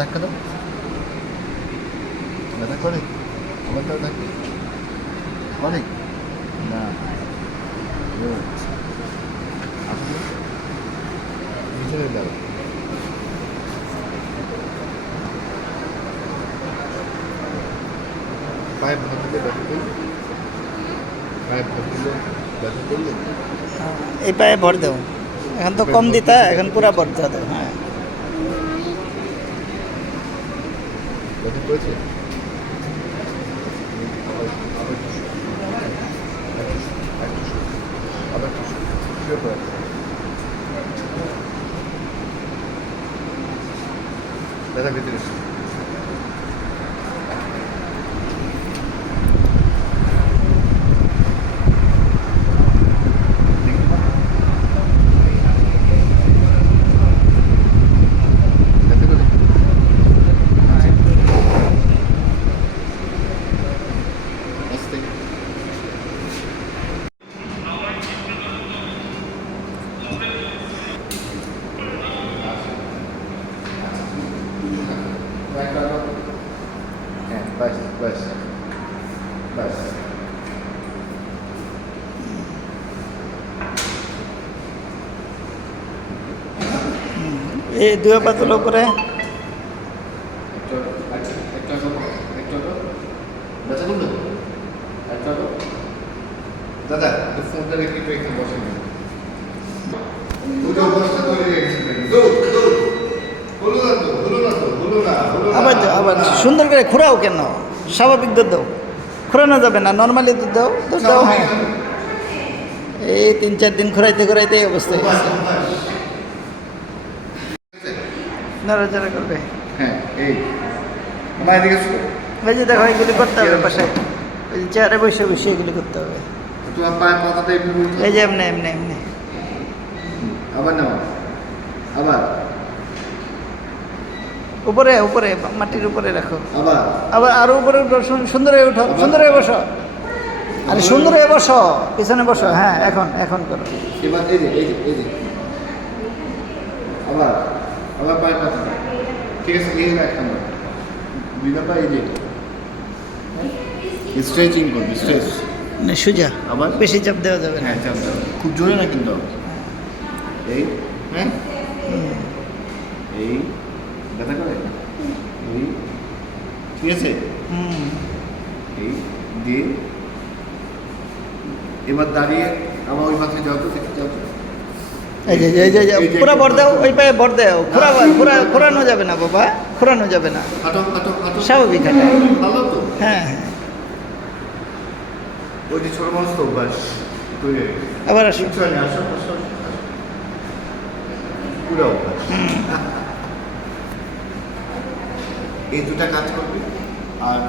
ধাক্কা দাও। ব্যথা করে? দাও ধাক্কা অনেক না এই পায়ে ভর দেও। এখন তো কম দিতা, এখন পুরা ভর দাও। হ্যাঁ ব্যথা করেছে আবার আবার একটু শো। একটু হ্যাঁ বাস বাস বাস এই দুয়ে পাতল করে একটা একটা একটা একটা ব্যথা করল একটা দাদা একটু ফোনটা রেখে একটু এখানে বসে নিন দুটো অবস্থা তৈরি হয়েছে দৌড় দৌড় হলো না তো হলো না তো হলো না হলো না আবার দাও, আবার করে ঘোরাও কেন? স্বাভাবিক দুধ দাও। ঘোরানো যাবে না নর্মালি দুধ দাও দুধ দাও। এই তিন চার দিন ঘোরাইতে ঘোরাইতে এই অবস্থা নড়াচড়া করবে। হ্যাঁ এই। যে দেখো এগুলি করতে হবে বাসায় ওই যে চেয়ারে বসে বসে এগুলি করতে হবে। এই যে এমনি এমনি এমনি। আবার নাও। আবার। উপরে উপরে মাটির উপরে রাখো। আবার? আবার আরও উপরে সুন্দর হয়ে উঠো সুন্দর হয়ে বসো। আরে সুন্দর হয়ে বসো পিছনে বসো হ্যাঁ এখন এখন করো। ঠিক আছে স্ট্রেচিং করবি স্ট্রেচ না সোজা। আবার? বেশি চাপ দেওয়া যাবে না। হ্যাঁ চাপ দাও খুব জোরে না কিন্তু। এই হ্যাঁ? এই ব্যথা করে এই ঠিক আছে হুম। এই দিয়ে এবার দাঁড়িয়ে আমার ওই মাথায় যাও তো যাও তো। পুরা একটু দাও ওই পায়ে ভর দাও পুরা না, পুরা ঘোরানো যাবে না বাবা ঘোরানো যাবে না। স্বাভাবিক ভালো তো? হ্যাঁ। ওই যে ছোট মানুষ তো অভ্যাস আবার আসো। পুরো অভ্যাস এই দুটা কাজ করবে। আর